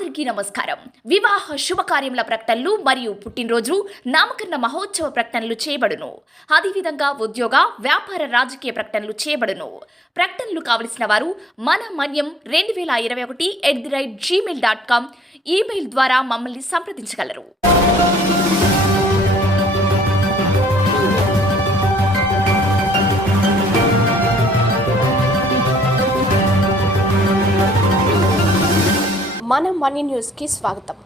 అందరికీ నమస్కారం. వివాహ శుభకార్యముల ప్రకటనలు మరియు పుట్టినరోజు నామకరణ మహోత్సవ ప్రకటనలు చేయబడును. అదేవిధంగా ఉద్యోగ వ్యాపార రాజకీయ ప్రకటనలు చేయబడును. ప్రకటనలు కావలసిన వారు మన మన్యం 2021@gmail.com ఈమెయిల్ ద్వారా మమ్మల్ని సంప్రదించగలరు. మన మనీ న్యూస్కి స్వాగతం.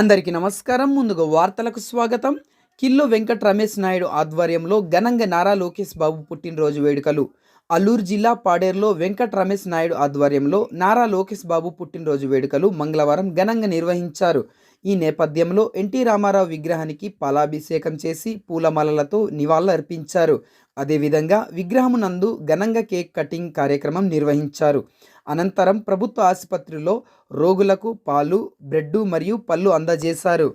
అందరికీ నమస్కారం. ముందుగా వార్తలకు స్వాగతం. కిల్లో వెంకట రమేష్ నాయుడు ఆధ్వర్యంలో ఘనంగా నారా లోకేష్ బాబు పుట్టినరోజు వేడుకలు. అల్లూరు జిల్లా పాడేరులో వెంకట రమేష్ నాయుడు ఆధ్వర్యంలో నారా లోకేష్ బాబు పుట్టినరోజు వేడుకలు మంగళవారం ఘనంగా నిర్వహించారు. ఈ నేపథ్యంలో ఎన్టీ రామారావు విగ్రహానికి పాలాభిషేకం చేసి పూలమాలలతో నివాళులర్పించారు. అదేవిధంగా విగ్రహం నందు ఘనంగా కేక్ కటింగ్ కార్యక్రమం నిర్వహించారు. అనంతరం ప్రభుత్వ ఆసుపత్రిలో రోగులకు పాలు, బ్రెడ్ మరియు పళ్ళు అందజేశారు.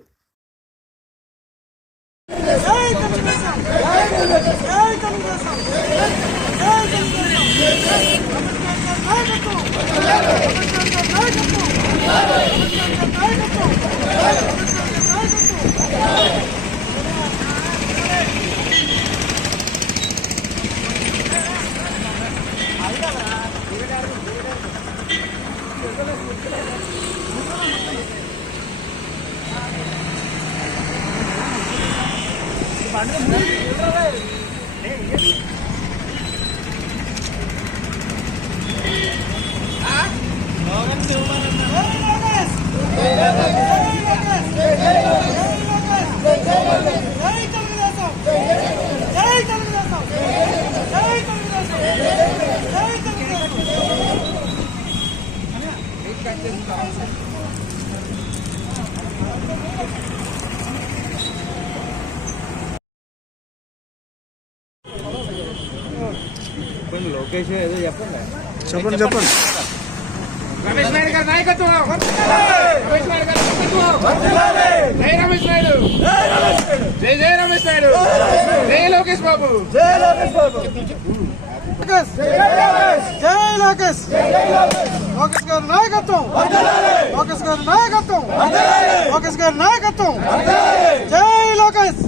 లోకేష్ ఏదో చెప్పండి. రమేష్ నాయుడు గారి నాయకత్వం. రమేష్ నాయుడు గారి నాయకత్వం. జై రమేష్ నాయుడు. జై జై రమేష్ నాయుడు. జై లోకేష్ బాబు. జై లోకేష్ బాబు. జై లోకేష్. లోకేష్ గారి నాయకత్వం. లోకేష్ గారి నాయకత్వం. లోకేష్ గారి నాయకత్వం. జై లోకేష్.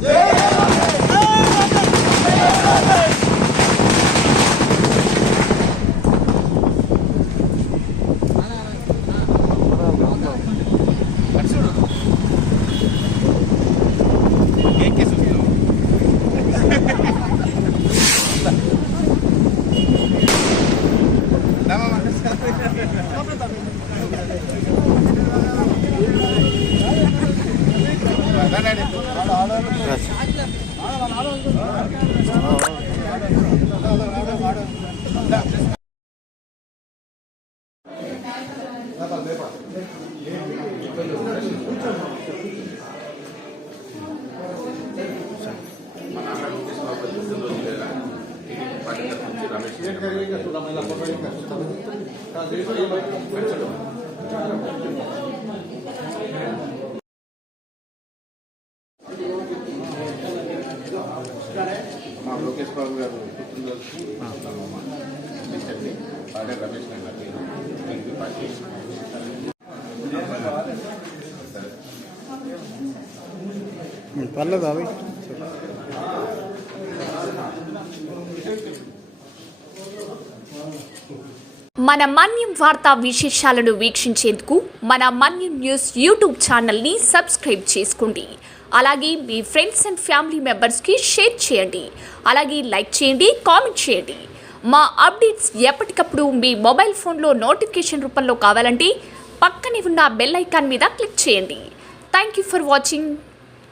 మా లోకేష్ బాబు గారు పుట్టినరోజు పాడే రమేష్ గారికి పర్లేదు అవి మన మన్యం వార్తా విశేషాలను వీక్షించేందుకు మన మన్యం న్యూస్ యూట్యూబ్ ఛానల్ని సబ్స్క్రైబ్ చేసుకోండి. అలాగే మీ ఫ్రెండ్స్ అండ్ ఫ్యామిలీ మెంబర్స్కి షేర్ చేయండి. అలాగే లైక్ చేయండి, కామెంట్ చేయండి. మా అప్డేట్స్ ఎప్పటికప్పుడు మీ మొబైల్ ఫోన్లో నోటిఫికేషన్ రూపంలో కావాలంటే పక్కనే ఉన్న బెల్ ఐకాన్ మీద క్లిక్ చేయండి. Thank you for watching.